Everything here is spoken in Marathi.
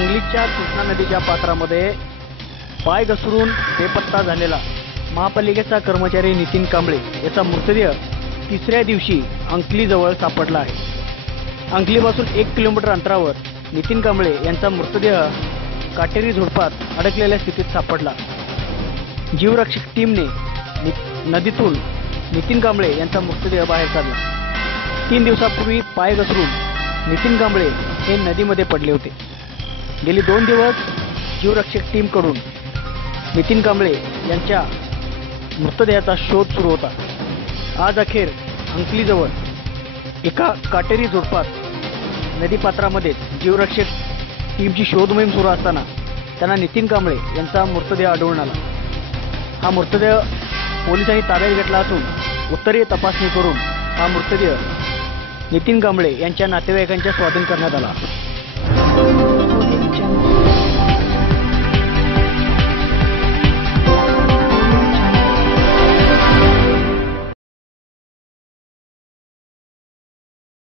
सांगलीच्या कृष्णा नदीच्या पात्रामध्ये पाय घसरून बेपत्ता झालेला महापालिकेचा कर्मचारी नितीन कांबळे याचा मृतदेह तिसऱ्या दिवशी अंकलीजवळ सापडला आहे। अंकलीपासून 1 किलोमीटर अंतरावर नितीन कांबळे यांचा मृतदेह काटेरी झुडपात अडकलेल्या स्थितीत सापडला। जीवरक्षक टीमने नदीतून नितीन कांबळे यांचा मृतदेह बाहेर काढला। 3 दिवसापूर्वी पाय घसरून नितीन कांबळे हे नदीमध्ये पडले होते। गेली 2 दिवस जीवरक्षक टीमकडून नितीन कांबळे यांच्या मृतदेहाचा शोध सुरू होता। आज अखेर अंकलीजवळ एका काटेरी झुडपात नदीपात्रामध्ये जीवरक्षक टीमची शोध मोहीम सुरू असताना त्यांना नितीन कांबळे यांचा मृतदेह आढळून आला। हा मृतदेह पोलिसांनी ताब्यात घेतला असून उत्तरीय तपासणी करून हा मृतदेह नितीन कांबळे यांच्या नातेवाईकांच्या स्वाधीन करण्यात आला।